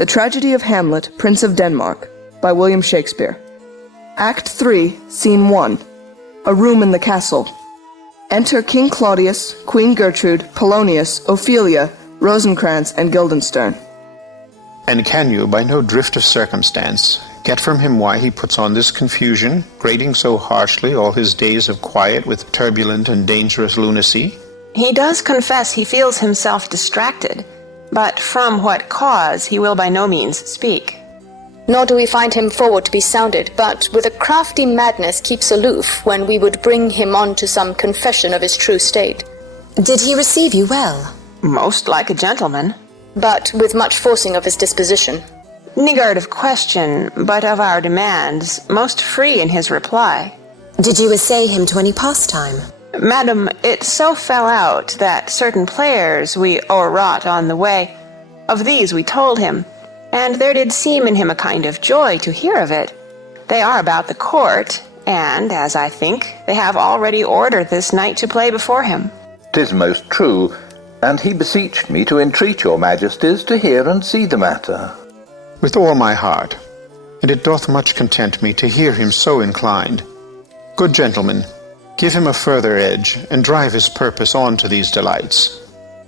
The Tragedy of Hamlet, Prince of Denmark, by William Shakespeare. Act 3, Scene 1. A room in the castle. Enter King Claudius, Queen Gertrude, Polonius, Ophelia, Rosencrantz, and Guildenstern. And can you, by no drift of circumstance, get from him why he puts on this confusion, grating so harshly all his days of quiet with turbulent and dangerous lunacy? He does confess he feels himself distracted, but from what cause he will by no means speak. Nor do we find him forward to be sounded, but with a crafty madness keeps aloof when we would bring him on to some confession of his true state. Did he receive you well? Most like a gentleman. But with much forcing of his disposition. Niggard of question, but of our demands, most free in his reply. Did you essay him to any pastime? Madam, it so fell out that certain players we o'erwrought on the way, of these we told him, and there did seem in him a kind of joy to hear of it. They are about the court, and, as I think, they have already ordered this knight to play before him. 'Tis most true, and he beseeched me to entreat your majesties to hear and see the matter. With all my heart, and it doth much content me to hear him so inclined. Good gentlemen, give him a further edge, and drive his purpose on to these delights.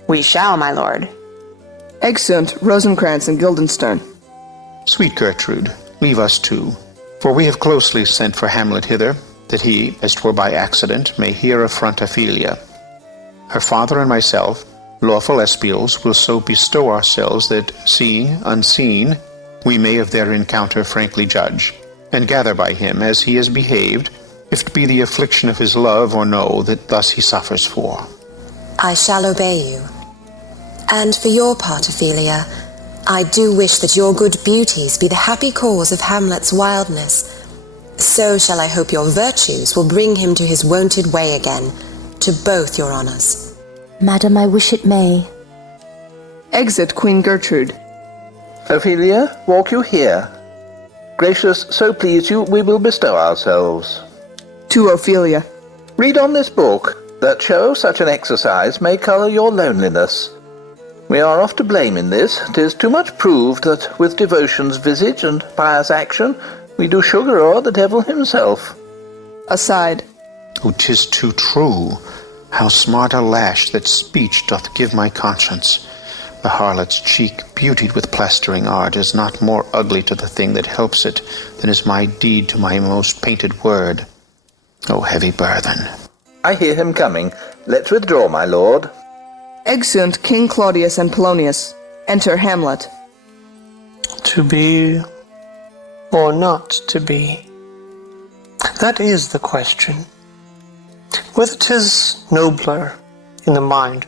We shall, my lord. Exeunt Rosencrantz and Guildenstern. Sweet Gertrude, leave us too, for we have closely sent for Hamlet hither, that he, as 'twere by accident, may here affront Ophelia. Her father and myself, lawful espials, will so bestow ourselves that, seeing, unseen, we may of their encounter frankly judge, and gather by him as he has behaved, if it be the affliction of his love or no that thus he suffers for. I shall obey you. And for your part, Ophelia, I do wish that your good beauties be the happy cause of Hamlet's wildness. So shall I hope your virtues will bring him to his wonted way again, to both your honours. Madam, I wish it may. Exit Queen Gertrude. Ophelia, walk you here. Gracious, so please you, we will bestow ourselves. To Ophelia. Read on this book, that show such an exercise may colour your loneliness. We are oft to blame in this. 'Tis too much proved that with devotion's visage and pious action we do sugar o'er the devil himself. Aside. Oh, 'tis too true. How smart a lash that speech doth give my conscience. The harlot's cheek, beautied with plastering art, is not more ugly to the thing that helps it than is my deed to my most painted word. O heavy burthen! I hear him coming. Let's withdraw, my lord. Exeunt King Claudius and Polonius. Enter Hamlet. To be or not to be? That is the question. Whether 'tis nobler in the mind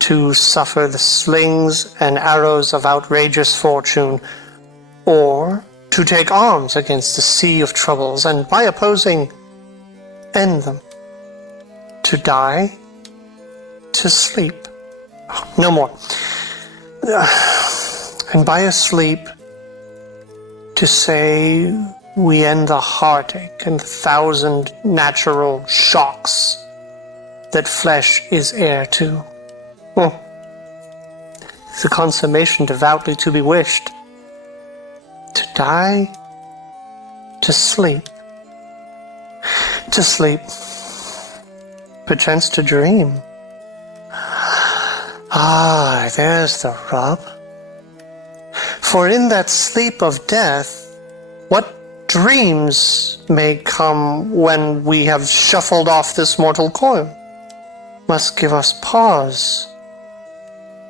to suffer the slings and arrows of outrageous fortune, or to take arms against the sea of troubles, and by opposing, end them. To die, to sleep. No more. And by a sleep, to say we end the heartache and the thousand natural shocks that flesh is heir to. The consummation devoutly to be wished. To die, to sleep. To sleep, perchance to dream. Ah, there's the rub. For in that sleep of death, what dreams may come when we have shuffled off this mortal coil, must give us pause.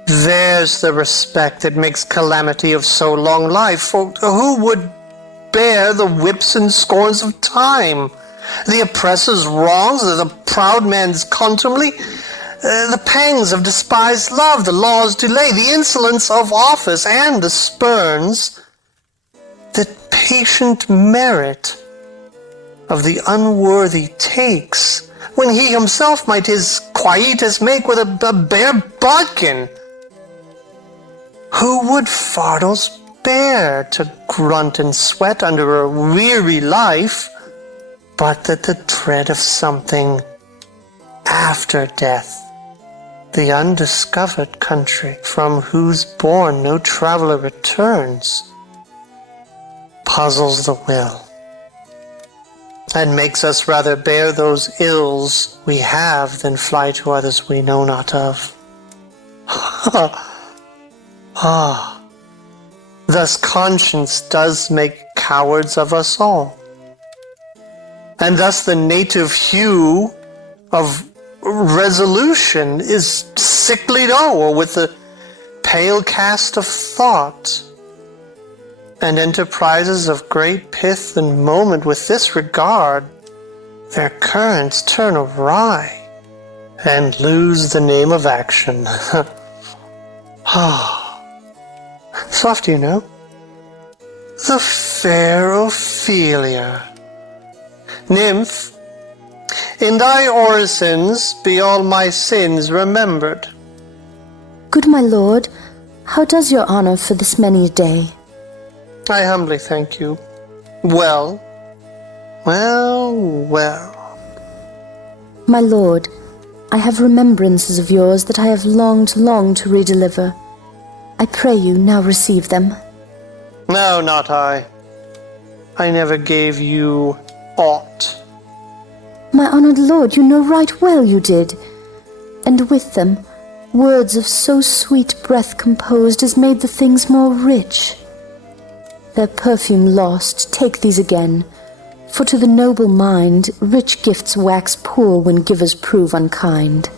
There's the respect that makes calamity of so long life, for who would bear the whips and scorns of time, the oppressor's wrongs, the proud man's contumely, the pangs of despised love, the law's delay, the insolence of office, and the spurns that patient merit of the unworthy takes, when he himself might his quietus make with a bare bodkin? Who would fardels bear to grunt and sweat under a weary life, but that the dread of something after death The undiscovered country from whose bourne no traveler returns puzzles the will and makes us rather bear those ills we have than fly to others we know not of. Thus conscience does make cowards of us all. And thus the native hue of resolution is sicklied o'er with the pale cast of thought, and enterprises of great pith and moment with this regard their currents turn awry and lose the name of action. Soft, you know. The fair Ophelia. Nymph, in thy orisons be all my sins remembered. Good my lord, how does your honour for this many a day? I humbly thank you. Well. My lord, I have remembrances of yours that I have longed to redeliver. I pray you now receive them. No, not I. I never gave you aught. My honoured lord, you know right well you did. And with them, words of so sweet breath composed as made the things more rich. Their perfume lost, take these again, for to the noble mind rich gifts wax poor when givers prove unkind.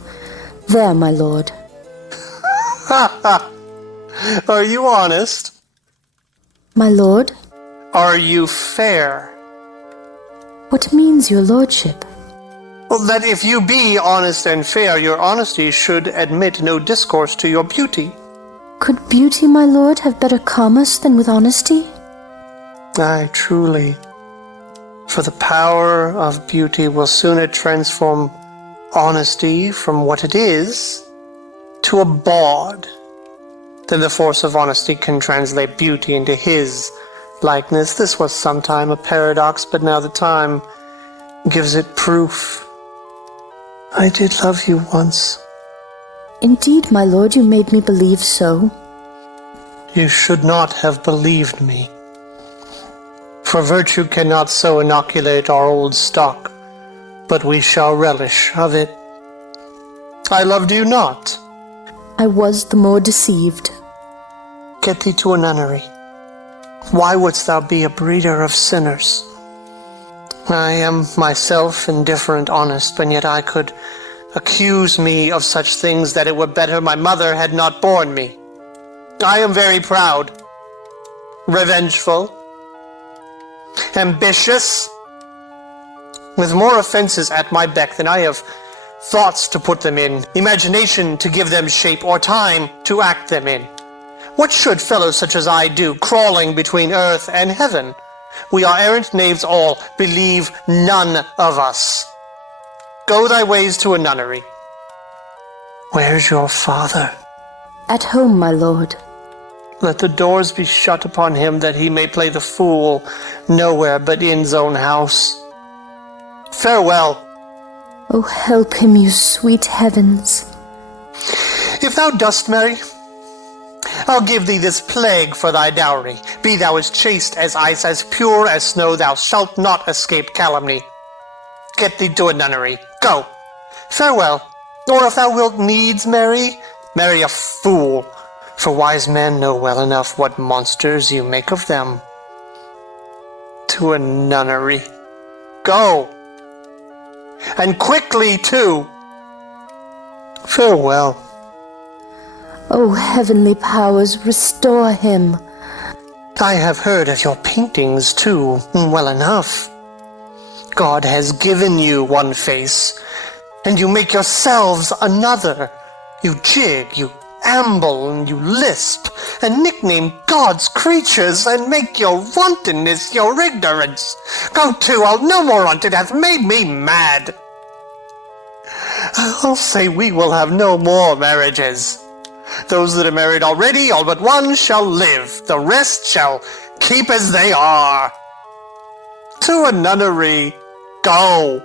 There, my lord. Are you honest? My lord? Are you fair? What means your lordship? Well, that if you be honest and fair, your honesty should admit no discourse to your beauty. Could beauty, my lord, have better commerce than with honesty? Aye, truly. For the power of beauty will sooner transform honesty from what it is to a bawd than the force of honesty can translate beauty into his likeness. This was sometime a paradox, but now the time gives it proof. I did love you once. Indeed, my lord, you made me believe so. You should not have believed me. For virtue cannot so inoculate our old stock, but we shall relish of it. I loved you not. I was the more deceived. Get thee to a nunnery. Why wouldst thou be a breeder of sinners? I am myself indifferent honest, and yet I could accuse me of such things that it were better my mother had not borne me. I am very proud, revengeful, ambitious, with more offenses at my beck than I have thoughts to put them in, imagination to give them shape, or time to act them in. What should fellows such as I do, crawling between earth and heaven? We are errant knaves all, believe none of us. Go thy ways to a nunnery. Where's your father? At home, my lord. Let the doors be shut upon him, that he may play the fool nowhere but in's own house. Farewell. Oh, help him, you sweet heavens. If thou dost marry, I'll give thee this plague for thy dowry. Be thou as chaste as ice, as pure as snow, thou shalt not escape calumny. Get thee to a nunnery. Go. Farewell. Or if thou wilt needs marry, marry a fool. For wise men know well enough what monsters you make of them. To a nunnery. Go. And quickly, too. Farewell. O heavenly powers, restore him. I have heard of your paintings, too, well enough. God has given you one face, and you make yourselves another. You jig, you amble, and you lisp, and nickname God's creatures, and make your wantonness your ignorance. Go to, I'll no more on't, it hath made me mad. I'll say we will have no more marriages. Those that are married already, all but one, shall live. The rest shall keep as they are. To a nunnery, go.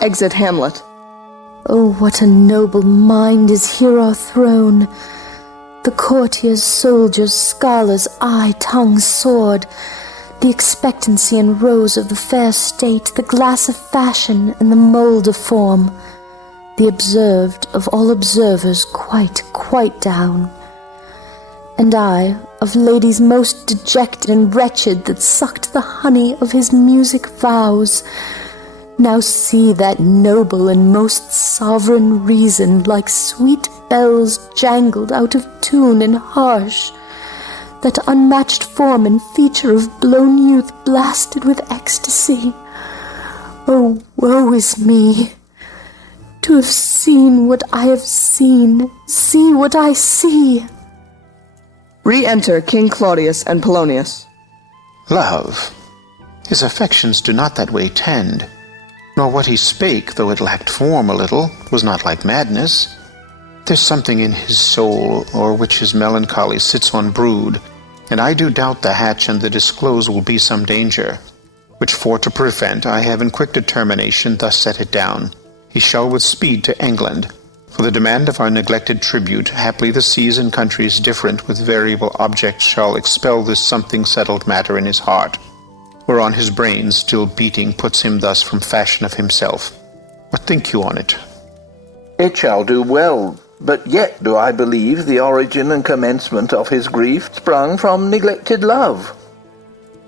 Exit Hamlet. Oh, what a noble mind is here o'erthrown! The courtiers, soldiers, scholars, eye, tongue, sword, the expectancy and rose of the fair state, the glass of fashion and the mould of form, the observed of all observers quite down. And I, of ladies most dejected and wretched, that sucked the honey of his music vows, now see that noble and most sovereign reason like sweet bells jangled out of tune and harsh, that unmatched form and feature of blown youth blasted with ecstasy. Oh, woe is me! To have seen what I have seen, see what I see! Re-enter King Claudius and Polonius. Love. His affections do not that way tend, nor what he spake, though it lacked form a little, was not like madness. There's something in his soul, o'er which his melancholy sits on brood, and I do doubt the hatch and the disclose will be some danger, which for to prevent I have in quick determination thus set it down. He shall with speed to England, for the demand of our neglected tribute, haply the seas and countries different with variable objects shall expel this something settled matter in his heart, whereon his brain still beating puts him thus from fashion of himself. What think you on it? It shall do well, but yet do I believe the origin and commencement of his grief sprung from neglected love.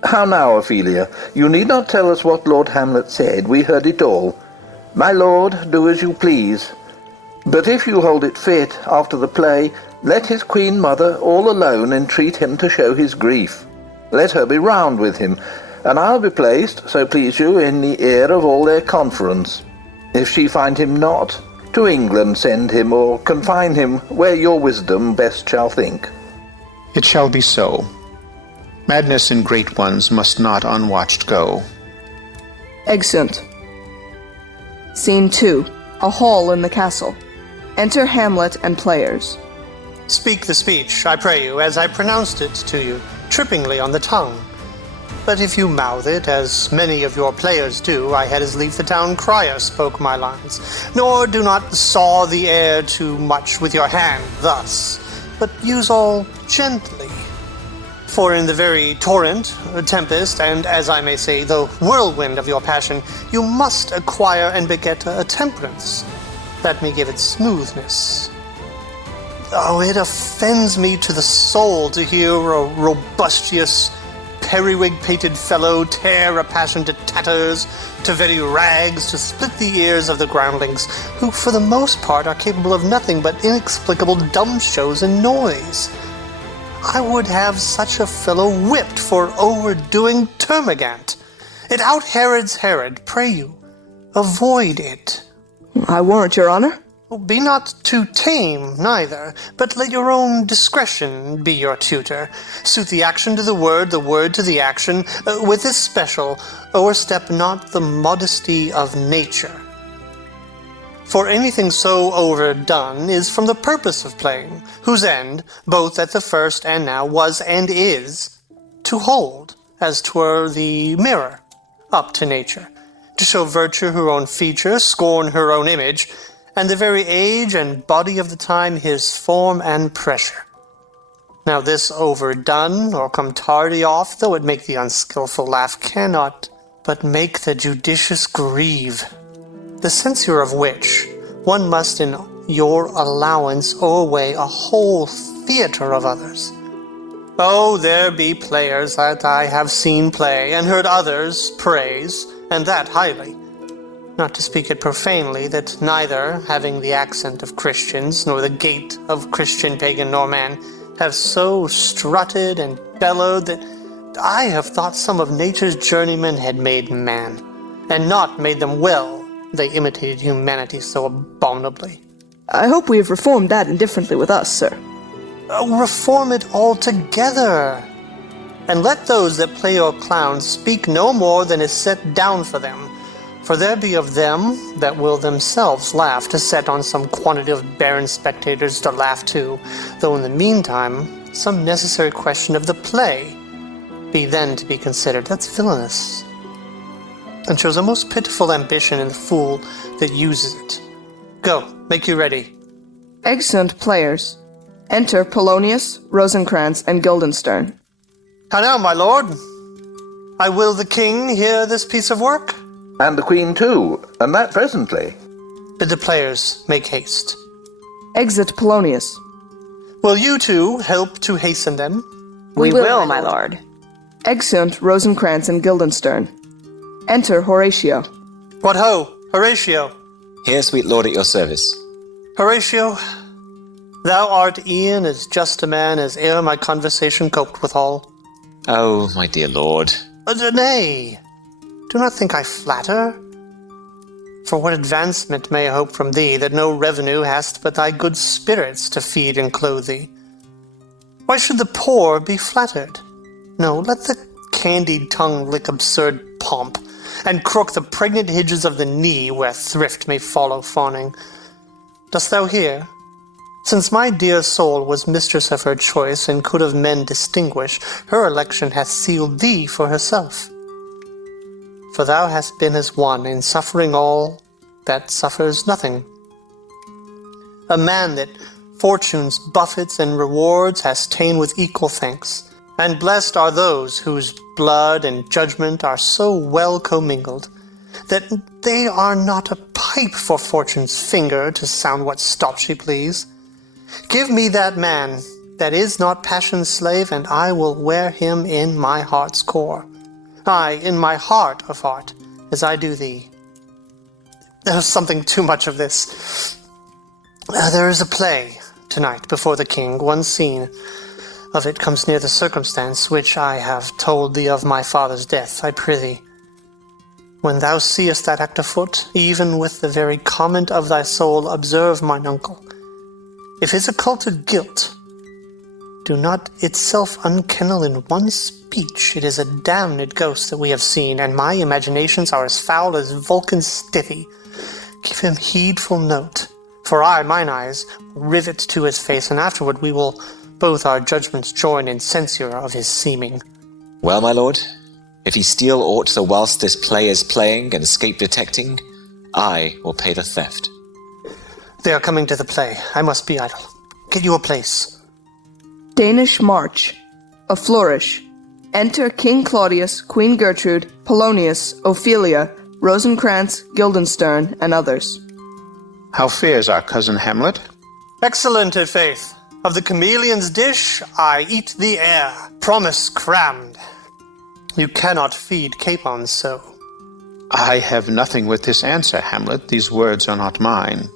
How now, Ophelia, you need not tell us what Lord Hamlet said, we heard it all. My lord, do as you please. But if you hold it fit, after the play, let his queen mother all alone entreat him to show his grief. Let her be round with him, and I'll be placed, so please you, in the ear of all their conference. If she find him not, to England send him, or confine him where your wisdom best shall think. It shall be so. Madness in great ones must not unwatched go. Exeunt. Scene 2. A hall in the castle. Enter Hamlet and players. Speak the speech, I pray you, as I pronounced it to you, trippingly on the tongue. But if you mouth it, as many of your players do, I had as lief the town crier spoke my lines. Nor do not saw the air too much with your hand thus, but use all gently. For in the very torrent, tempest, and, as I may say, the whirlwind of your passion, you must acquire and beget a temperance that may give it smoothness. Oh, it offends me to the soul to hear a robustious, periwig-pated fellow tear a passion to tatters, to very rags, to split the ears of the groundlings, who for the most part are capable of nothing but inexplicable dumb shows and noise. I would have such a fellow whipped for overdoing termagant. It out-Herods Herod, pray you, avoid it. I warrant your honor. Be not too tame, neither, but let your own discretion be your tutor. Suit the action to the word to the action, with this special, o'erstep not the modesty of nature. For anything so overdone is from the purpose of playing, whose end, both at the first and now, was and is, to hold, as 'twere the mirror, up to nature, to show virtue her own feature, scorn her own image, and the very age and body of the time his form and pressure. Now this overdone, or come tardy off, though it make the unskilful laugh, cannot but make the judicious grieve. The censure of which, one must in your allowance o'erweigh a whole theatre of others. Oh, there be players that I have seen play, and heard others praise, and that highly. Not to speak it profanely, that neither, having the accent of Christians, nor the gait of Christian pagan nor man, have so strutted and bellowed that I have thought some of nature's journeymen had made man, and not made them well, they imitated humanity so abominably. I hope we have reformed that indifferently with us, sir. Reform it altogether, and let those that play your clowns speak no more than is set down for them. For there be of them that will themselves laugh to set on some quantity of barren spectators to laugh too, though in the meantime some necessary question of the play be then to be considered. That's villainous, and shows a most pitiful ambition in the fool that uses it. Go, make you ready. Exeunt players. Enter Polonius, Rosencrantz, and Guildenstern. How now, my lord? I will the king hear this piece of work? And the Queen too, and that presently. Bid the players make haste. Exit Polonius. Will you two help to hasten them? We will, my lord. Exeunt Rosencrantz and Guildenstern. Enter Horatio. What ho, Horatio! Here, sweet lord, at your service. Horatio, thou art e'en as just a man as e'er my conversation coped withal. Oh, my dear lord. Nay, do not think I flatter. For what advancement may I hope from thee, that no revenue hast but thy good spirits to feed and clothe thee? Why should the poor be flattered? No, let the candied tongue lick absurd pomp, and crook the pregnant hinges of the knee where thrift may follow fawning. Dost thou hear? Since my dear soul was mistress of her choice, and could of men distinguish, her election hath sealed thee for herself. For thou hast been as one in suffering all that suffers nothing. A man that fortune's buffets and rewards hast ta'en with equal thanks, and blessed are those whose blood and judgment are so well commingled, that they are not a pipe for fortune's finger to sound what stop she please. Give me that man that is not passion's slave, and I will wear him in my heart's core. Aye, in my heart of heart, as I do thee. There's something too much of this. There is a play tonight before the king. One scene of it comes near the circumstance which I have told thee of my father's death. I prithee, when thou seest that act afoot, even with the very comment of thy soul, observe mine uncle. If his occulted guilt do not itself unkennel in one speech, it is a damned ghost that we have seen, and my imaginations are as foul as Vulcan's stithy. Give him heedful note, for mine eyes, rivet to his face, and afterward we will both our judgments join in censure of his seeming. Well, my lord, if he steal aught the whilst this play is playing and escape detecting, I will pay the theft. They are coming to the play. I must be idle. Get you a place. Danish March. A flourish. Enter King Claudius, Queen Gertrude, Polonius, Ophelia, Rosencrantz, Guildenstern, and others. How fares our cousin Hamlet? Excellent, i' faith. Of the chameleon's dish, I eat the air. Promise crammed. You cannot feed capons so. I have nothing with this answer, Hamlet. These words are not mine.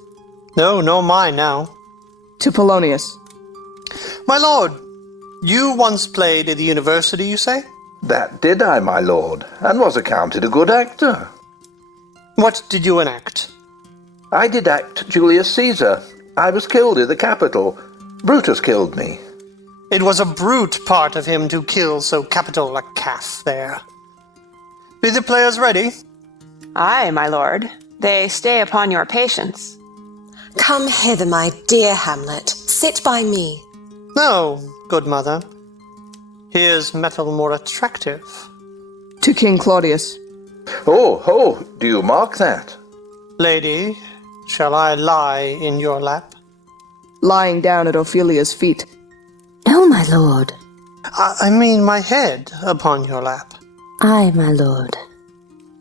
No, nor mine now. To Polonius. My lord, you once played at the university, you say? That did I, my lord, and was accounted a good actor. What did you enact? I did act Julius Caesar. I was killed in the Capitol. Brutus killed me. It was a brute part of him to kill so capital a calf there. Be the players ready? Aye, my lord. They stay upon your patience. Come hither, my dear Hamlet. Sit by me. No, good mother. Here's metal more attractive. To King Claudius. Oh, do you mark that? Lady, shall I lie in your lap? Lying down at Ophelia's feet. No, my lord. I mean my head upon your lap. Aye, my lord.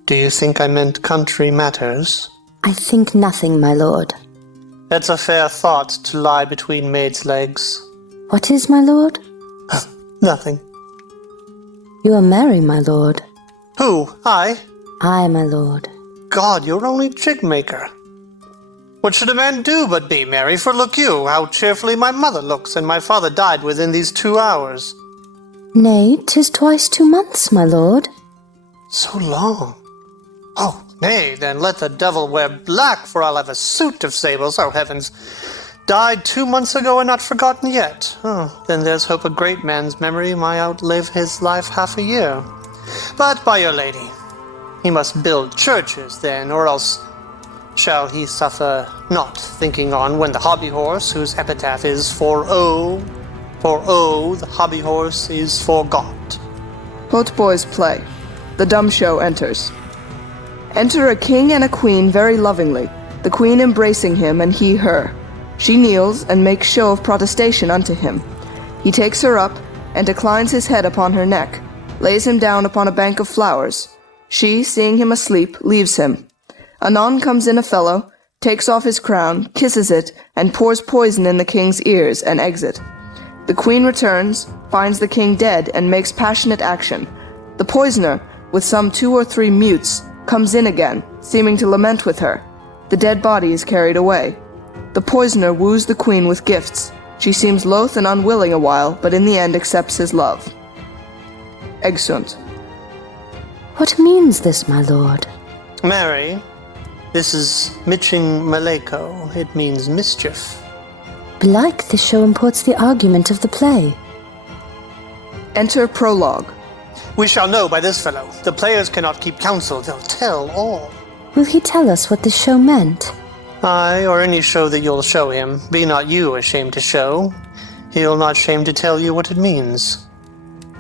Do you think I meant country matters? I think nothing, my lord. It's a fair thought to lie between maids' legs. What is, my lord? Nothing. You are merry, my lord. Who? I? Aye, my lord. God, you're only jig-maker. What should a man do but be merry? For look you, how cheerfully my mother looks, and my father died within these 2 hours. Nay, 'tis twice 2 months, my lord. So long. Oh, nay, then let the devil wear black, for I'll have a suit of sables. Oh, heavens! Died 2 months ago and not forgotten yet. Oh, then there's hope a great man's memory might outlive his life half a year. But by your lady, he must build churches then, or else shall he suffer not thinking on when the hobby horse, whose epitaph is for the hobby horse is forgot. Both boys play. The dumb show enters. Enter a king and a queen very lovingly, the queen embracing him and he her. She kneels and makes show of protestation unto him. He takes her up and declines his head upon her neck, lays him down upon a bank of flowers. She, seeing him asleep, leaves him. Anon comes in a fellow, takes off his crown, kisses it, and pours poison in the king's ears, and exit. The queen returns, finds the king dead, and makes passionate action. The poisoner, with some 2 or 3 mutes, comes in again, seeming to lament with her. The dead body is carried away. The poisoner woos the queen with gifts. She seems loath and unwilling a while, but in the end accepts his love. Exeunt. What means this, my lord? Mary, this is Miching Maleko. It means mischief. Belike this show imports the argument of the play. Enter prologue. We shall know by this fellow. The players cannot keep counsel, they'll tell all. Will he tell us what this show meant? Aye, or any show that you'll show him. Be not you ashamed to show. He'll not shame to tell you what it means.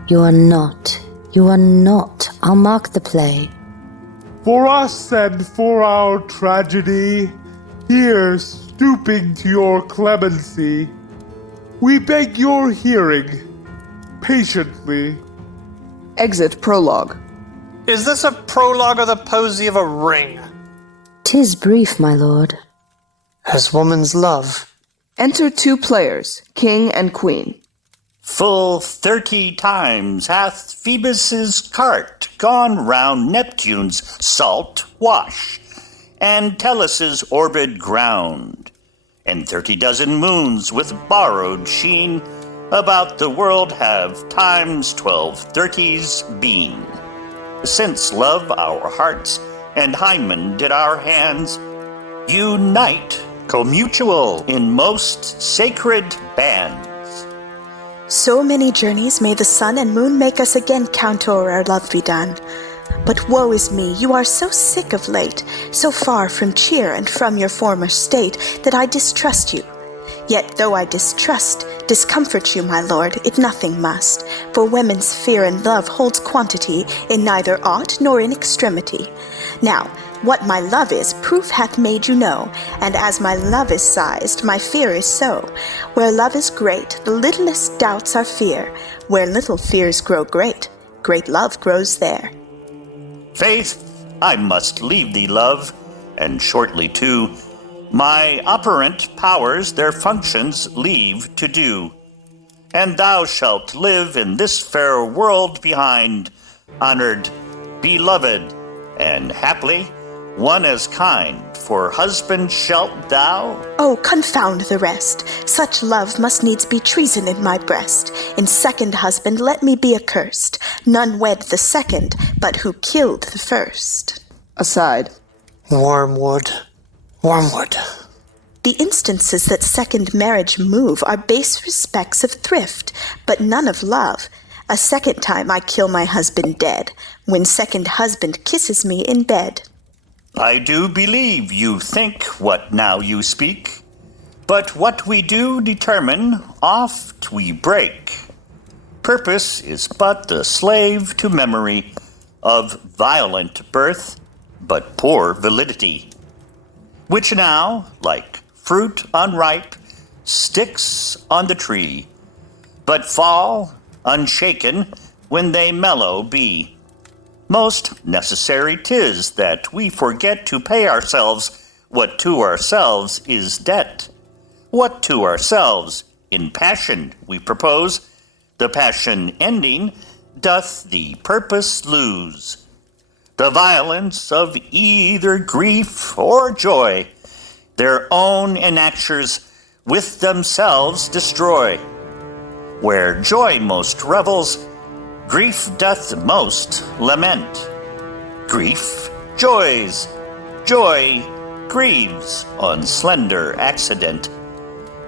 You are not. You are not. I'll mark the play. For us and for our tragedy, here stooping to your clemency, we beg your hearing, patiently. Exit prologue. Is this a prologue or the posy of a ring? 'Tis brief, my lord. As woman's love. Enter 2 players, king and queen. Full 30 times hath Phoebus's cart gone round Neptune's salt wash, and Tellus' orbed ground, and 30 dozen moons with borrowed sheen about the world have times 1230s been. Since love our hearts and hymen did our hands unite commutual in most sacred bands. So many journeys may the sun and moon make us again count o'er our love be done. But woe is me, you are so sick of late, so far from cheer and from your former state, that I distrust you. Yet though I discomfort you, my lord, it nothing must, for women's fear and love holds quantity in neither aught nor in extremity. Now, what my love is, proof hath made you know, and as my love is sized, my fear is so. Where love is great, the littlest doubts are fear. Where little fears grow great, great love grows there. Faith, I must leave thee, love, and shortly too. My operant powers their functions leave to do. And thou shalt live in this fair world behind, honored, beloved, and haply one as kind, for husband shalt thou. Oh, confound the rest. Such love must needs be treason in my breast. In second husband let me be accursed. None wed the second, but who killed the first. Aside. Wormwood. Wormwood. The instances that second marriage move are base respects of thrift, but none of love. A second time I kill my husband dead, when second husband kisses me in bed. I do believe you think what now you speak, but what we do determine, oft we break. Purpose is but the slave to memory of violent birth, but poor validity, which now, like fruit unripe, sticks on the tree, but fall unshaken when they mellow be. Most necessary 'tis that we forget to pay ourselves what to ourselves is debt. What to ourselves in passion we propose, the passion ending, doth the purpose lose. The violence of either grief or joy, their own enactures with themselves destroy. Where joy most revels, grief doth most lament. Grief joys, joy grieves on slender accident.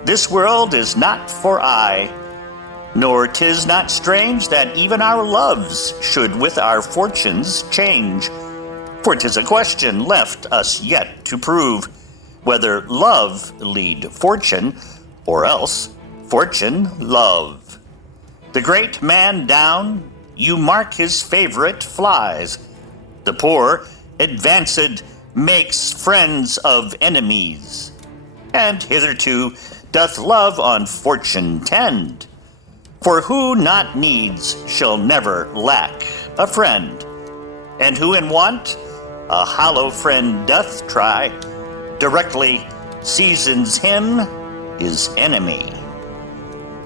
This world is not for aye, nor 'tis not strange that even our loves should with our fortunes change. For 'tis a question left us yet to prove, whether love lead fortune, or else fortune love. The great man down, you mark his favorite flies. The poor, advanced, makes friends of enemies, and hitherto doth love on fortune tend. For who not needs shall never lack a friend, and who in want a hollow friend doth try, directly seasons him his enemy.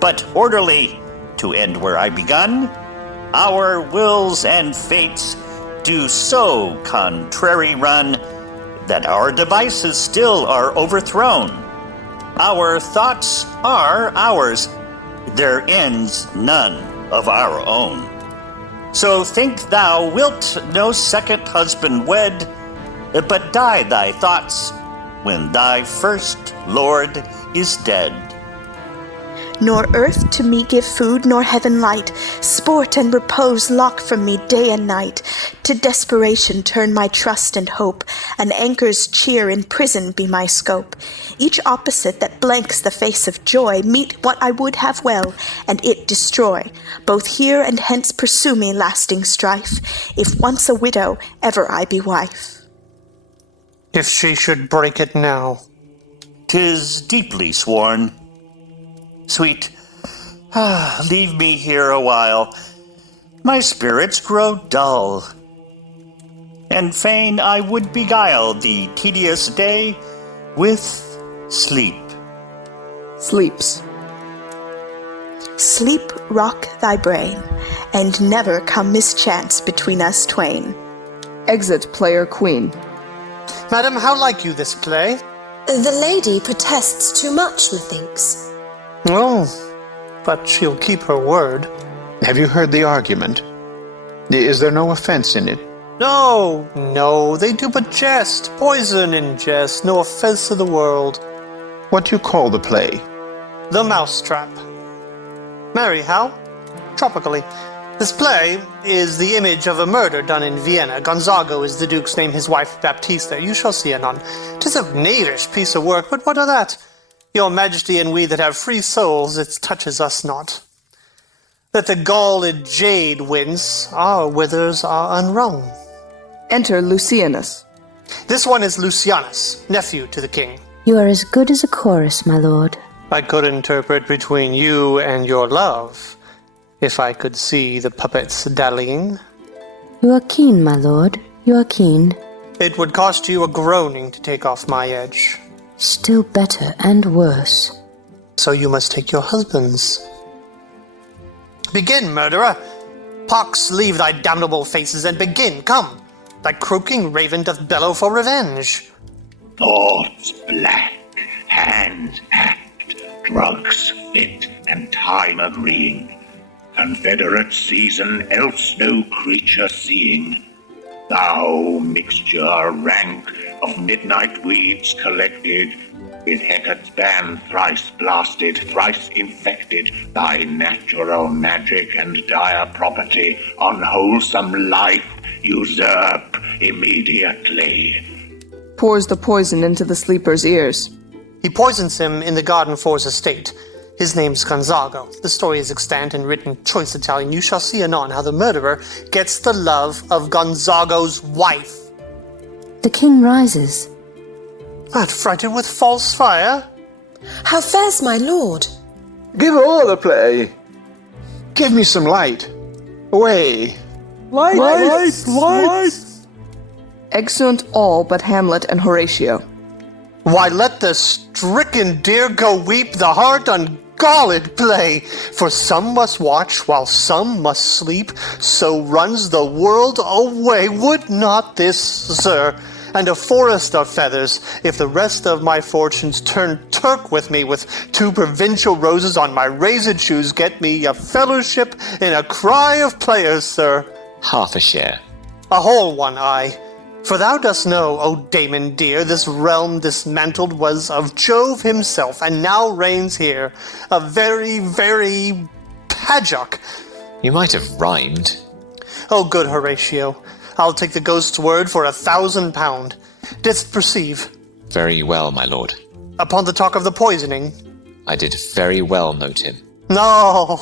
But orderly, to end where I begun, our wills and fates do so contrary run, that our devices still are overthrown. Our thoughts are ours, their ends none of our own. So think thou wilt no second husband wed, but die thy thoughts when thy first lord is dead. Nor earth to me give food, nor heaven light. Sport and repose lock from me day and night. To desperation turn my trust and hope. An anchor's cheer in prison be my scope. Each opposite that blanks the face of joy meet what I would have well, and it destroy. Both here and hence pursue me lasting strife. If once a widow, ever I be wife. If she should break it now. 'Tis deeply sworn. Sweet, leave me here a while. My spirits grow dull, and fain I would beguile the tedious day with sleep. Sleeps. Sleep rock thy brain, and never come mischance between us twain. Exit player queen. Madam, how like you this play? The lady protests too much, methinks. Oh, but she'll keep her word. Have you heard the argument? Is there no offense in it? No, they do but jest. Poison in jest, no offense to the world. What do you call the play? The Mousetrap. Marry, how? Tropically. This play is the image of a murder done in Vienna. Gonzago is the duke's name, his wife Baptista. You shall see anon. 'Tis a knavish piece of work, but what of that? Your Majesty and we that have free souls, it touches us not. Let the galled jade wince, our withers are unwrung. Enter Lucianus. This one is Lucianus, nephew to the king. You are as good as a chorus, my lord. I could interpret between you and your love, if I could see the puppets dallying. You are keen, my lord. You are keen. It would cost you a groaning to take off my edge. Still better and worse. So you must take your husband's. Begin, murderer! Pox, leave thy damnable faces and begin, come! Thy croaking raven doth bellow for revenge. Thoughts black, hands act, drugs fit, and time agreeing. Confederate season, else no creature seeing. Thou mixture rank of midnight weeds collected, with Hecate's ban thrice blasted, thrice infected, thy natural magic and dire property, unwholesome life, usurp immediately. Pours the poison into the sleeper's ears. He poisons him in the garden for his estate. His name's Gonzago. The story is extant and written choice Italian. You shall see anon how the murderer gets the love of Gonzago's wife. The king rises. Not frighted with false fire? How fares my lord? Give all a play. Give me some light. Away. Lights! Exeunt all but Hamlet and Horatio. Why, let the stricken deer go weep, the heart ungalled play. For some must watch while some must sleep, so runs the world away. Would not this, sir, and a forest of feathers, if the rest of my fortunes turn Turk with me, with 2 provincial roses on my razed shoes, get me a fellowship in a cry of players, sir. Half a share. A whole one, aye. For thou dost know, O Damon dear, this realm dismantled was of Jove himself, and now reigns here a very, very padjock. You might have rhymed. Oh, good Horatio, I'll take the ghost's word for £1,000. Didst perceive? Very well, my lord. Upon the talk of the poisoning? I did very well note him. No.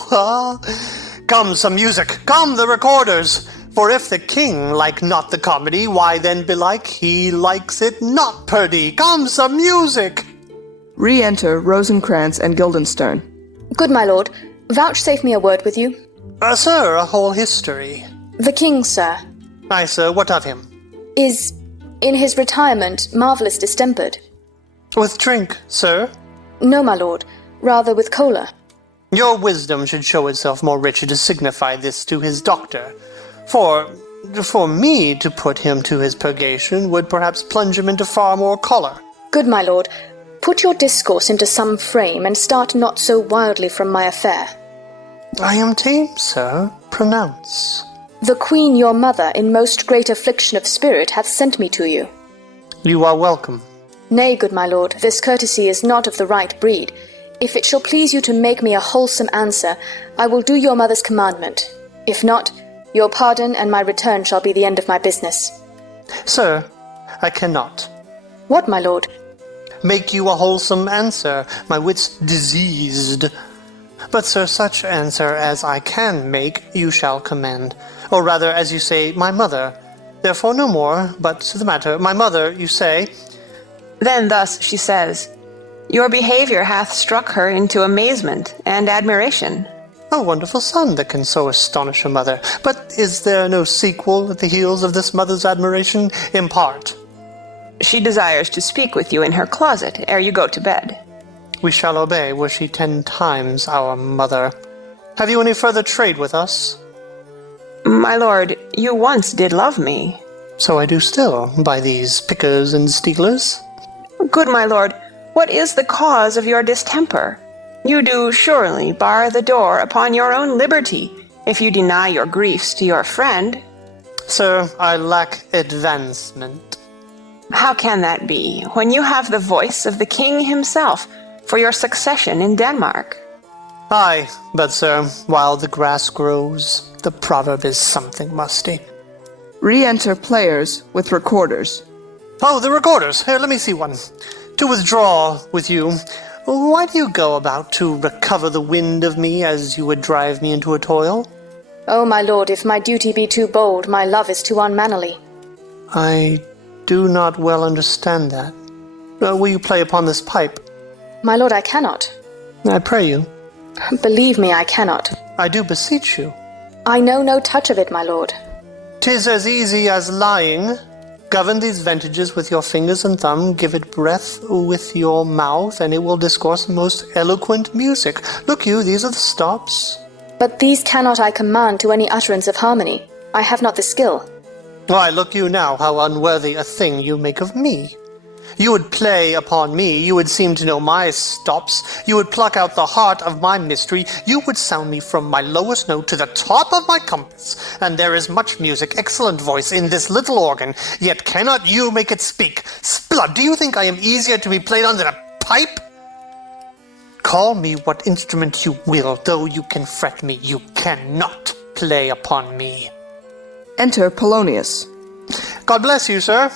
Come, some music. Come, the recorders. For if the king like not the comedy, why then belike he likes it not, perdy. Come, some music! Re-enter Rosencrantz and Guildenstern. Good my lord, vouchsafe me a word with you. Sir, a whole history. The king, sir, Aye, sir, what of him? is, in his retirement, marvellous distempered. With drink, sir? No, my lord, rather with choler. Your wisdom should show itself more rich to signify this to his doctor. For me to put him to his purgation would perhaps plunge him into far more choler. Good my lord, put your discourse into some frame, and start not so wildly from my affair. I am tame, sir. Pronounce. The queen your mother, in most great affliction of spirit, hath sent me to you. You are welcome. Nay, good my lord, this courtesy is not of the right breed. If it shall please you to make me a wholesome answer, I will do your mother's commandment. If not, your pardon and my return shall be the end of my business. Sir, I cannot. What, my lord? Make you a wholesome answer, my wit's diseased. But, sir, such answer as I can make, you shall command. Or rather, as you say, my mother. Therefore no more, but to the matter. My mother, you say. Then thus she says, Your behavior hath struck her into amazement and admiration. A wonderful son that can so astonish a mother. But is there no sequel at the heels of this mother's admiration? Impart. She desires to speak with you in her closet ere you go to bed. We shall obey, were she 10 times our mother. Have you any further trade with us? My lord, you once did love me. So I do still, by these pickers and stealers. Good my lord, what is the cause of your distemper? You do surely bar the door upon your own liberty, if you deny your griefs to your friend. Sir, I lack advancement. How can that be, when you have the voice of the king himself for your succession in Denmark? Aye, but sir, while the grass grows, the proverb is something musty. Re-enter players with recorders. Oh, the recorders! Here, let me see one. To withdraw with you, why do you go about to recover the wind of me as you would drive me into a toil? Oh, my lord, if my duty be too bold, my love is too unmannerly. I do not well understand that. Will you play upon this pipe? My lord, I cannot. I pray you. Believe me, I cannot. I do beseech you. I know no touch of it, my lord. 'Tis as easy as lying. Govern these ventages with your fingers and thumb, give it breath with your mouth, and it will discourse most eloquent music. Look you, these are the stops. But these cannot I command to any utterance of harmony. I have not the skill. Why, look you now, how unworthy a thing you make of me. You would play upon me, you would seem to know my stops, you would pluck out the heart of my mystery, you would sound me from my lowest note to the top of my compass, and there is much music, excellent voice in this little organ, yet cannot you make it speak. Splud, do you think I am easier to be played on than a pipe? Call me what instrument you will, though you can fret me, you cannot play upon me. Enter Polonius. God bless you, sir.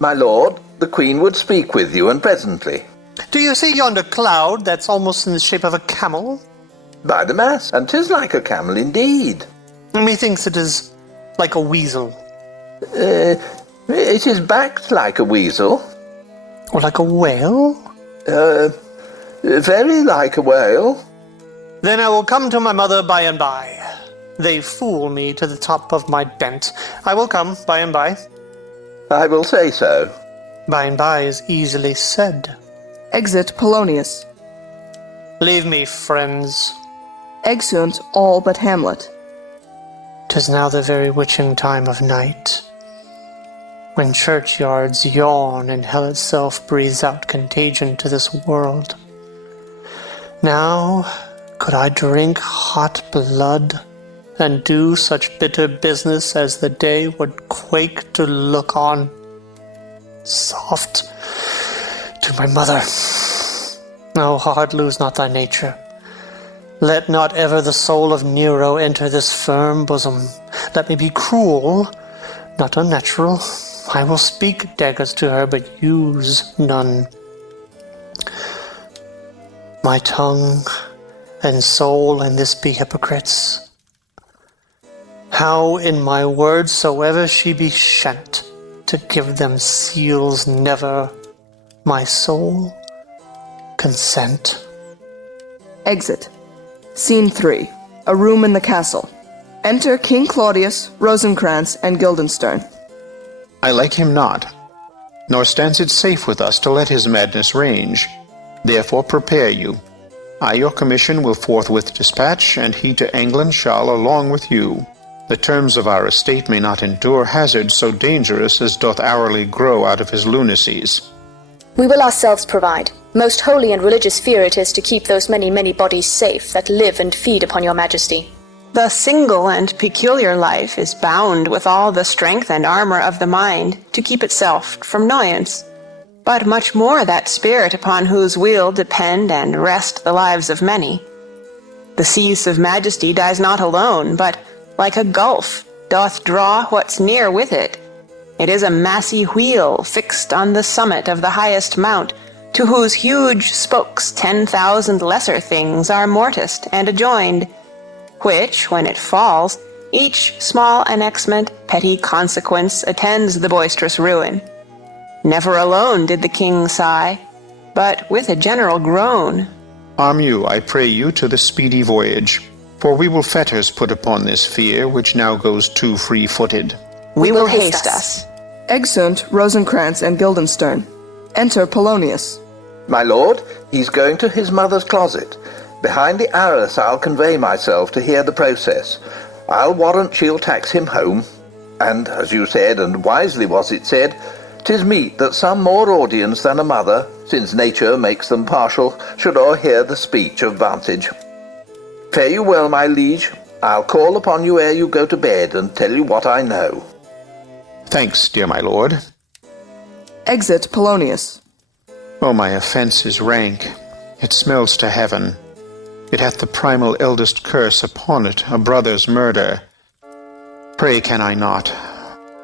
My lord, the queen would speak with you, and presently. Do you see yonder cloud that's almost in the shape of a camel? By the mass, and 'tis like a camel indeed. Methinks it is like a weasel. It is backed like a weasel. Or like a whale? Very like a whale. Then I will come to my mother by and by. They fool me to the top of my bent. I will come by and by. I will say so. By and by is easily said. Exit Polonius. Leave me, friends. Exeunt all but Hamlet. 'Tis now the very witching time of night, when churchyards yawn and hell itself breathes out contagion to this world. Now could I drink hot blood and do such bitter business as the day would quake to look on. Soft to my mother. O heart, lose not thy nature. Let not ever the soul of Nero enter this firm bosom. Let me be cruel, not unnatural. I will speak daggers to her, but use none. My tongue and soul and this be hypocrites. how in my words soever she be shent, to give them seals never, my soul, consent. Exit. Scene 3. A room in the castle. Enter King Claudius, Rosencrantz, and Guildenstern. I like him not, nor stands it safe with us to let his madness range. Therefore prepare you. I your commission will forthwith dispatch, and he to England shall along with you. The terms of our estate may not endure hazard so dangerous as doth hourly grow out of his lunacies. We will ourselves provide. Most holy and religious fear it is to keep those many, many bodies safe that live and feed upon your majesty. The single and peculiar life is bound with all the strength and armor of the mind to keep itself from annoyance, but much more that spirit upon whose will depend and rest the lives of many. The cease of majesty dies not alone, but, like a gulf, doth draw what's near with it. It is a massy wheel fixed on the summit of the highest mount, to whose huge spokes 10,000 lesser things are mortised and adjoined, which, when it falls, each small annexment, petty consequence attends the boisterous ruin. Never alone did the king sigh, but with a general groan. Arm you, I pray you, to the speedy voyage, for we will fetters put upon this fear, which now goes too free-footed. We will haste us. Exeunt Rosencrantz and Guildenstern. Enter Polonius. My lord, he's going to his mother's closet. Behind the arras I'll convey myself to hear the process. I'll warrant she'll tax him home. And, as you said, and wisely was it said, 'tis meet that some more audience than a mother, since nature makes them partial, should o'erhear the speech of vantage. Fare you well, my liege. I'll call upon you ere you go to bed, and tell you what I know. Thanks, dear my lord. Exit Polonius. Oh, my offence is rank. It smells to heaven. It hath the primal eldest curse upon it, a brother's murder. Pray can I not?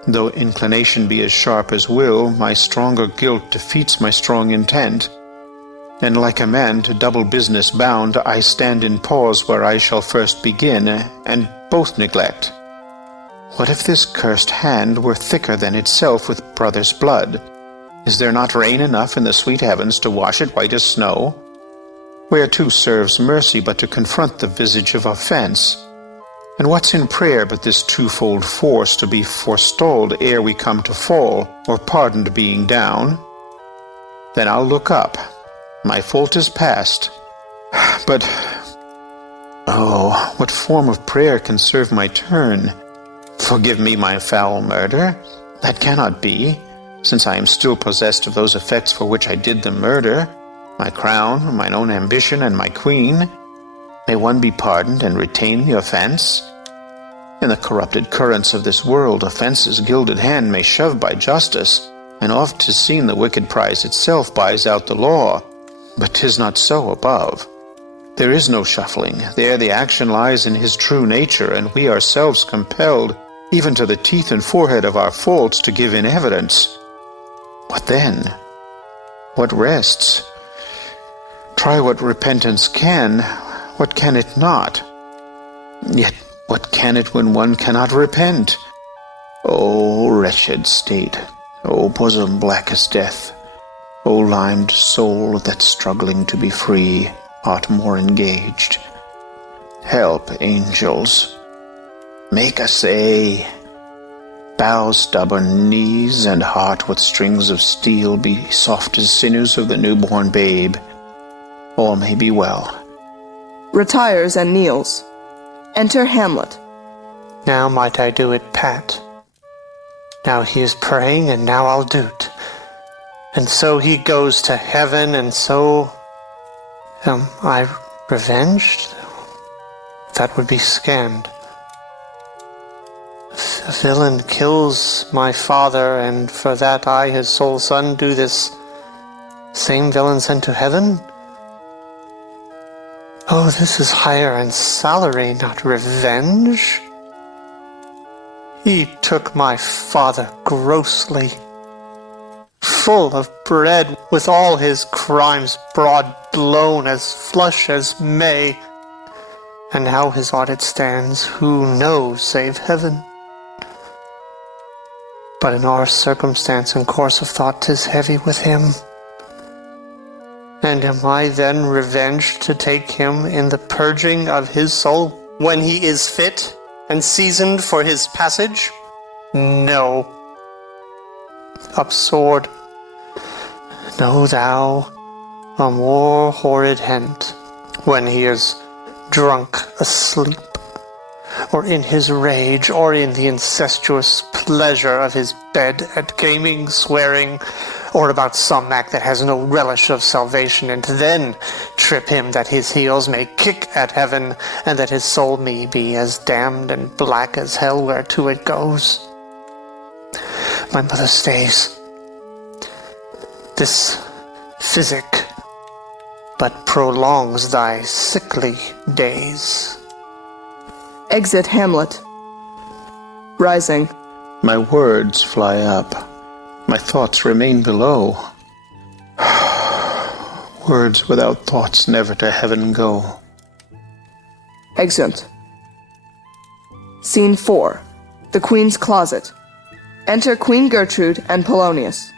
Though inclination be as sharp as will, my stronger guilt defeats my strong intent. And like a man to double business bound, I stand in pause where I shall first begin, and both neglect. What if this cursed hand were thicker than itself with brother's blood? Is there not rain enough in the sweet heavens to wash it white as snow? Whereto serves mercy but to confront the visage of offence? And what's in prayer but this twofold force to be forestalled ere we come to fall, or pardoned being down? Then I'll look up. My fault is past. But, oh, what form of prayer can serve my turn? Forgive me my foul murder. That cannot be, since I am still possessed of those effects for which I did the murder. My crown, mine own ambition, and my queen. May one be pardoned and retain the offence? In the corrupted currents of this world, offence's gilded hand may shove by justice, and oft 'tis seen the wicked prize itself buys out the law. But 'tis not so above. There is no shuffling. There the action lies in his true nature, and we ourselves compelled, even to the teeth and forehead of our faults, to give in evidence. What then? What rests? Try what repentance can, what can it not? Yet what can it when one cannot repent? O wretched state! O bosom black as death! O limed soul that struggling to be free art more engaged! Help, angels! Make assay! Bow stubborn knees, and heart with strings of steel be soft as sinews of the newborn babe. All may be well. Retires and kneels. Enter Hamlet. Now might I do it pat. Now he is praying, and now I'll do't. And so he goes to heaven, and so am I revenged? That would be scanned. A villain kills my father, and for that I, his sole son, do this same villain sent to heaven? Oh, this is hire and salary, not revenge. He took my father grossly, full of bread, with all his crimes broad blown as flush as May. And how his audit stands, who knows save heaven? But in our circumstance and course of thought 'tis heavy with him. And am I then revenged to take him in the purging of his soul when he is fit and seasoned for his passage? No. Up sword. Know thou a more horrid hent when he is drunk asleep, or in his rage, or in the incestuous pleasure of his bed at gaming, swearing, or about some act that has no relish of salvation, and then trip him that his heels may kick at heaven, and that his soul may be as damned and black as hell whereto it goes. My mother stays. This physic but prolongs thy sickly days. Exit Hamlet. Rising. My words fly up. My thoughts remain below. Words without thoughts never to heaven go. Exeunt. Scene 4. The Queen's Closet. Enter Queen Gertrude and Polonius.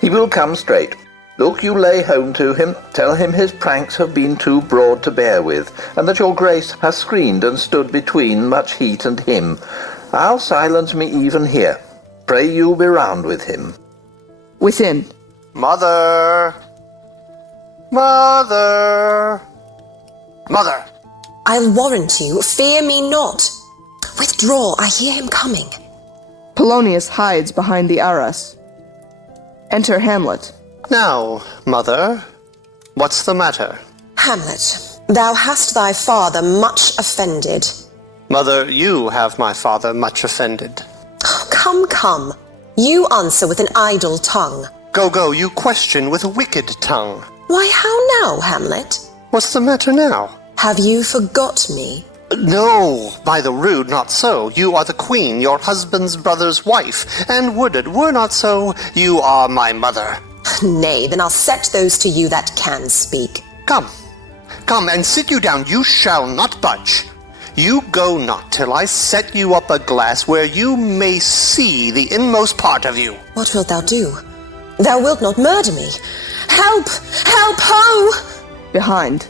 He will come straight. Look, you lay home to him, tell him his pranks have been too broad to bear with, and that your grace has screened and stood between much heat and him. I'll silence me even here. Pray you be round with him. Within. Mother! Mother! Mother! I'll warrant you, fear me not. Withdraw, I hear him coming. Polonius hides behind the arras. Enter Hamlet. Now, mother, what's the matter? Hamlet, thou hast thy father much offended. Mother, you have my father much offended. Come, come. You answer with an idle tongue. Go, you question with a wicked tongue. Why, how now, Hamlet? What's the matter now? Have you forgot me? No, by the rood, not so. You are the queen, your husband's brother's wife, and would it were not so, you are my mother. Nay, then I'll set those to you that can speak. Come, and sit you down, you shall not budge. You go not till I set you up a glass where you may see the inmost part of you. What wilt thou do? Thou wilt not murder me. Help! Help, ho! Behind.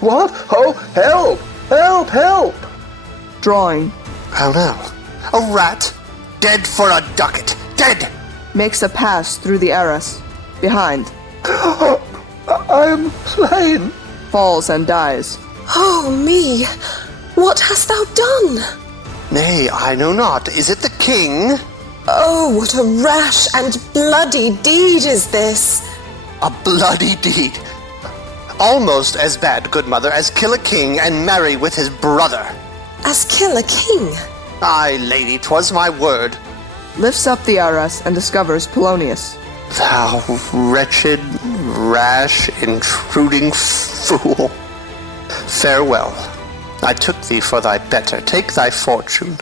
What? Oh, help! Help! Help! Drawing. How now? A rat? Dead for a ducat! Dead! Makes a pass through the arras. Behind. I am slain. Falls and dies. Oh me! What hast thou done? Nay, I know not. Is it the king? Oh, what a rash and bloody deed is this! A bloody deed. Almost as bad, good mother, as kill a king and marry with his brother. As kill a king? Aye, lady, 'twas my word. Lifts up the arras and discovers Polonius. Thou wretched, rash, intruding fool. Farewell. I took thee for thy better. Take thy fortune.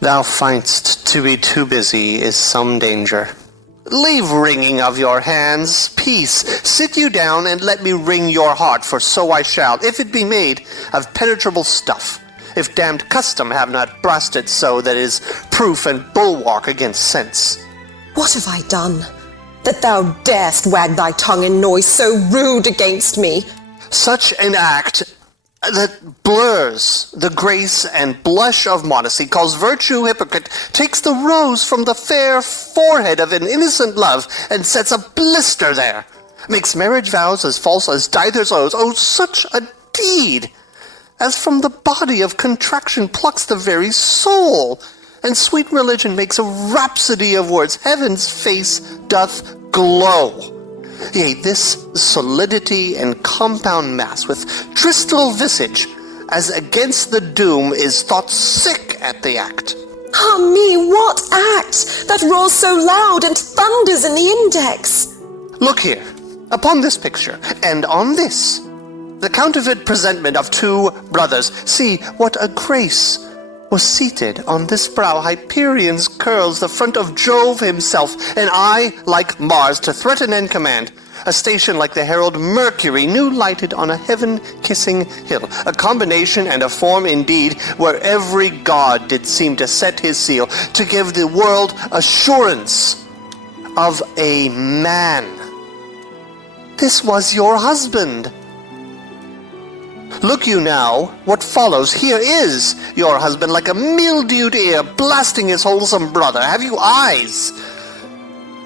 Thou find'st to be too busy is some danger. Leave wringing of your hands. Peace. Sit you down and let me wring your heart, for so I shall, if it be made of penetrable stuff, if damned custom have not brusted it so that it is proof and bulwark against sense. What have I done, that thou darest wag thy tongue in noise so rude against me? Such an act that blurs the grace and blush of modesty, calls virtue hypocrite, takes the rose from the fair forehead of an innocent love, and sets a blister there, makes marriage vows as false as divers oaths. Oh, such a deed, as from the body of contraction plucks the very soul, and sweet religion makes a rhapsody of words, heaven's face doth glow. Yea, this solidity and compound mass with tristal visage, as against the doom, is thought sick at the act. Ah me, what act, that roars so loud and thunders in the index? Look here, upon this picture, and on this, the counterfeit presentment of two brothers. See what a grace was seated on this brow. Hyperion's curls, the front of Jove himself, and I, like Mars, to threaten and command. a station like the herald Mercury, new lighted on a heaven-kissing hill, a combination and a form indeed, where every god did seem to set his seal, to give the world assurance of a man. This was your husband. Look you now, what follows here is your husband, like a mildewed ear blasting his wholesome brother. Have you eyes?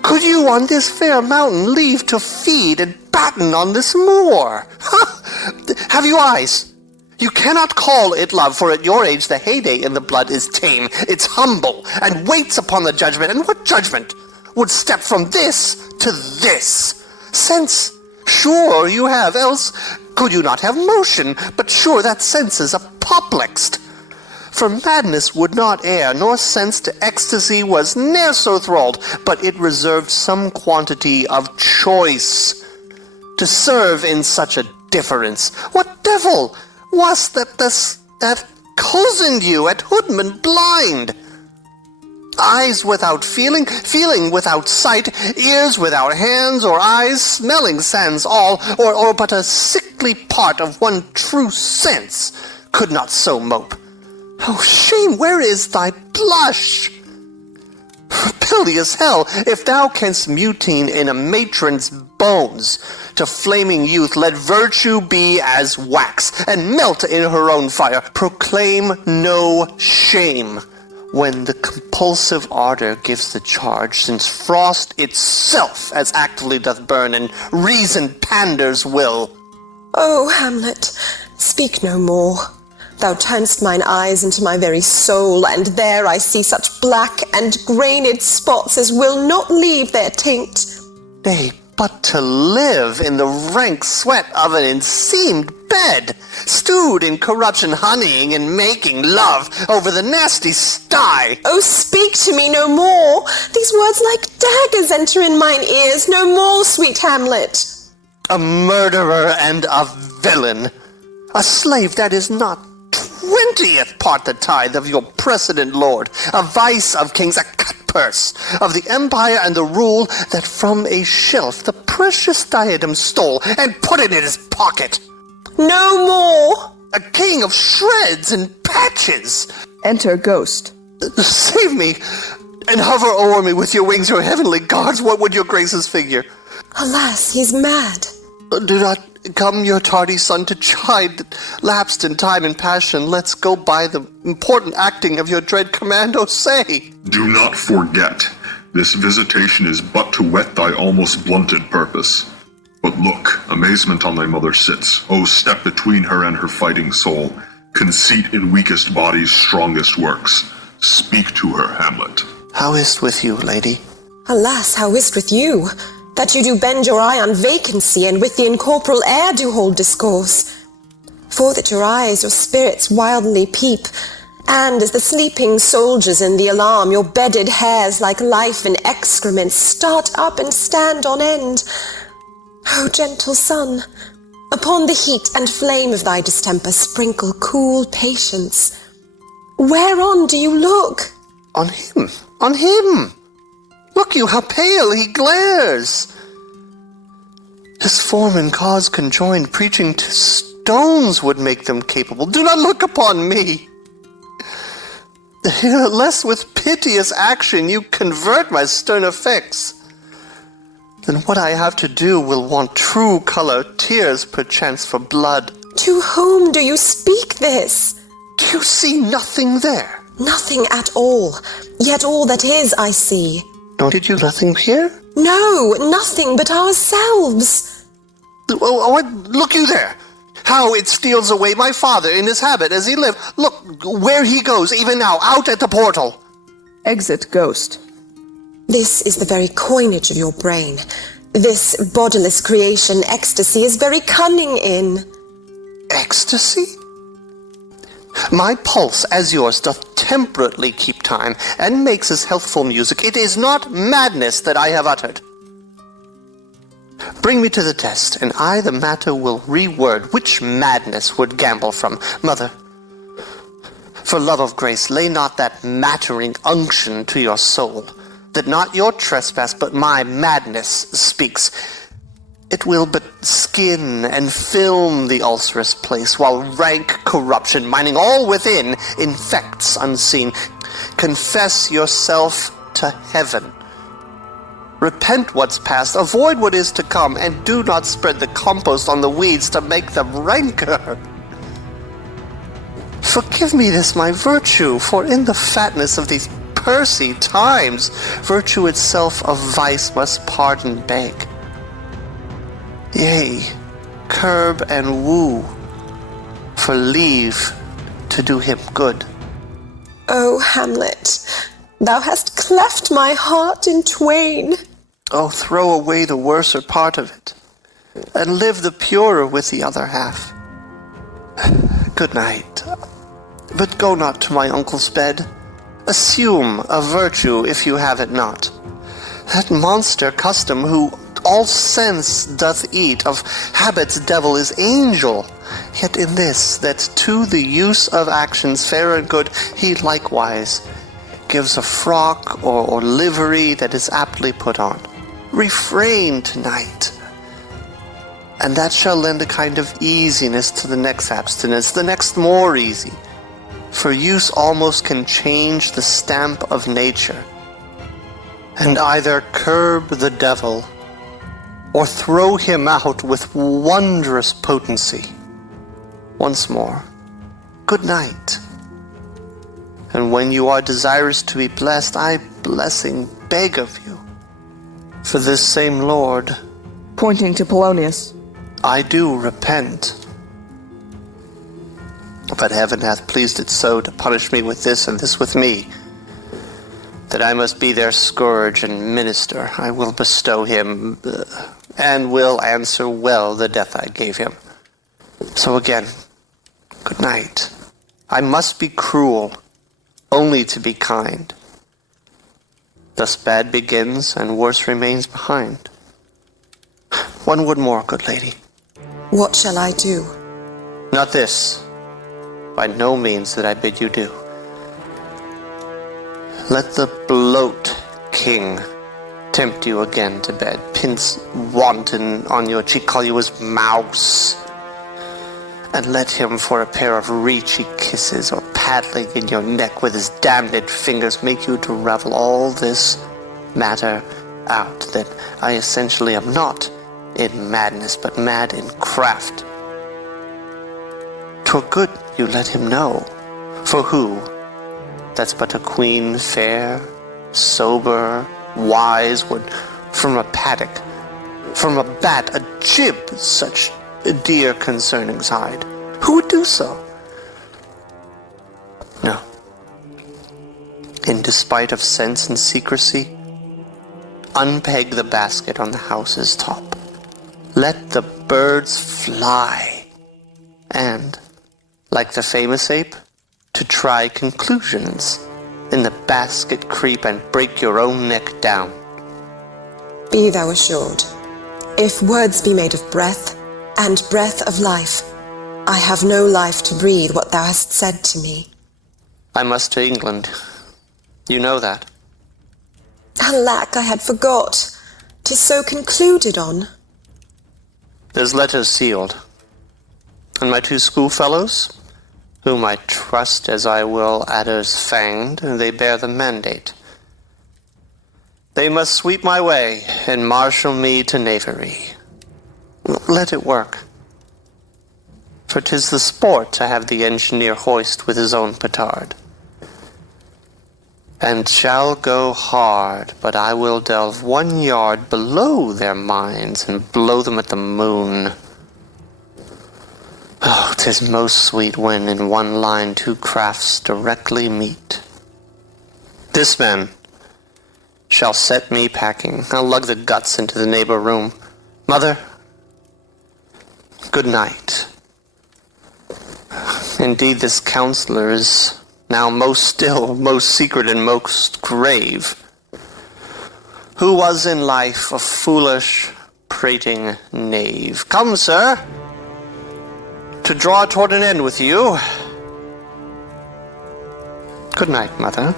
Could you on this fair mountain leave to feed and batten on this moor? Have you eyes? You cannot call it love, for at your age the heyday in the blood is tame. It's humble, and waits upon the judgment. And what judgment would step from this to this? Sense, sure you have, else could you not have motion? But sure that sense is apoplexed. For madness would not err, nor sense to ecstasy was ne'er so thralled, but it reserved some quantity of choice to serve in such a difference. What devil was that cozened you at hoodman blind? Eyes without feeling, feeling without sight, ears without hands or eyes, smelling sans all, or but a sickly part of one true sense, could not so mope. Oh, shame, where is thy blush? Rebellious hell, if thou canst mutine in a matron's bones, to flaming youth let virtue be as wax, and melt in her own fire. Proclaim no shame when the compulsive ardor gives the charge, since frost itself as actively doth burn, and reason panders will. Oh, Hamlet, speak no more. Thou turn'st mine eyes into my very soul, and there I see such black and grained spots as will not leave their taint. Nay, but to live in the rank sweat of an enseamed bed, stewed in corruption, honeying and making love over the nasty sty. Oh, speak to me no more. These words like daggers enter in mine ears. No more, sweet Hamlet. A murderer and a villain, a slave that is not 20th part the tithe of your precedent lord, a vice of kings, a cutpurse of the empire and the rule, that from a shelf the precious diadem stole and put it in his pocket. No more! A king of shreds and patches. Enter Ghost. Save me, and hover o'er me with your wings, your heavenly guards. What would your graces figure? Alas, he's mad. Do not come your tardy son to chide, lapsed in time and passion. Let's go by the important acting of your dread command, oh say. Do not forget, this visitation is but to whet thy almost blunted purpose. But look, amazement on thy mother sits. Oh, step between her and her fighting soul. Conceit in weakest bodies, strongest works. Speak to her, Hamlet. How is't with you, lady? Alas, how is't with you? That you do bend your eye on vacancy, and with the incorporeal air do hold discourse. For that your eyes, your spirits wildly peep, and as the sleeping soldiers in the alarm, your bedded hairs like life and excrement start up and stand on end. O gentle sun, upon the heat and flame of thy distemper sprinkle cool patience. Whereon do you look? On him, on him! Look you, how pale he glares! His form and cause conjoined, preaching to stones would make them capable. Do not look upon me! Lest with piteous action you convert my stern effects. Then what I have to do will want true color, tears perchance for blood. To whom do you speak this? Do you see nothing there? Nothing at all, yet all that is I see. Nor did you nothing hear? No, nothing but ourselves. Oh, look you there! How it steals away my father in his habit as he lived. Look where he goes, even now, out at the portal. Exit Ghost. This is the very coinage of your brain. This bodiless creation ecstasy is very cunning in. Ecstasy? My pulse, as yours, doth temperately keep time, and makes as healthful music. It is not madness that I have uttered. Bring me to the test, and I the matter will reword. Which madness would gamble from? Mother, for love of grace, lay not that mattering unction to your soul, that not your trespass, but my madness speaks. It will but skin and film the ulcerous place, while rank corruption, mining all within, infects unseen. Confess yourself to heaven. Repent what's past, avoid what is to come, and do not spread the compost on the weeds to make them ranker. Forgive me this my virtue, for in the fatness of these pursy times, virtue itself of vice must pardon beg. Yea, curb and woo, for leave to do him good. O Hamlet, thou hast cleft my heart in twain. Oh, throw away the worser part of it, and live the purer with the other half. Good night, but go not to my uncle's bed. Assume a virtue if you have it not. That monster custom who all sense doth eat, of habit's devil is angel, yet in this, that to the use of actions fair and good he likewise gives a frock or livery that is aptly put on. Refrain tonight, and that shall lend a kind of easiness to the next abstinence, the next more easy, for use almost can change the stamp of nature, and either curb the devil or throw him out with wondrous potency. Once more, good night. And when you are desirous to be blessed, I blessing beg of you. For this same Lord, pointing to Polonius, I do repent. But heaven hath pleased it so to punish me with this and this with me, that I must be their scourge and minister. I will bestow him, and will answer well the death I gave him. So again, good night. I must be cruel, only to be kind. Thus bad begins, and worse remains behind. One word more, good lady. What shall I do? Not this, by no means that I bid you do. Let the bloat king tempt you again to bed, pince wanton on your cheek, call you his mouse, and let him for a pair of reechy kisses or paddling in your neck with his damned fingers make you to revel all this matter out, that I essentially am not in madness, but mad in craft. 'Twere good you let him know, for who that's but a queen fair, sober, wise, would from a paddock, from a bat, a jib, such dear concernings hide? Who would do so? No. In despite of sense and secrecy, unpeg the basket on the house's top. Let the birds fly, and, like the famous ape, to try conclusions, in the basket creep and break your own neck down. Be thou assured, if words be made of breath, and breath of life, I have no life to breathe what thou hast said to me. I must to England. You know that. Alack, I had forgot. 'Tis so concluded on. There's letters sealed. And my two schoolfellows, whom I trust as I will adders fanged, they bear the mandate. They must sweep my way and marshal me to knavery. Let it work. For 'tis the sport to have the engineer hoist with his own petard. And shall go hard, but I will delve 1 yard below their minds and blow them at the moon. Oh, 'tis most sweet when in one line two crafts directly meet. This man shall set me packing. I'll lug the guts into the neighbor room. Mother, good night. Indeed, this counselor is now most still, most secret, and most grave, who was in life a foolish, prating knave. Come, sir, to draw toward an end with you. Good night, mother.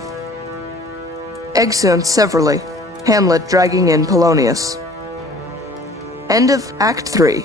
Exeunt severally, Hamlet dragging in Polonius. End of Act 3.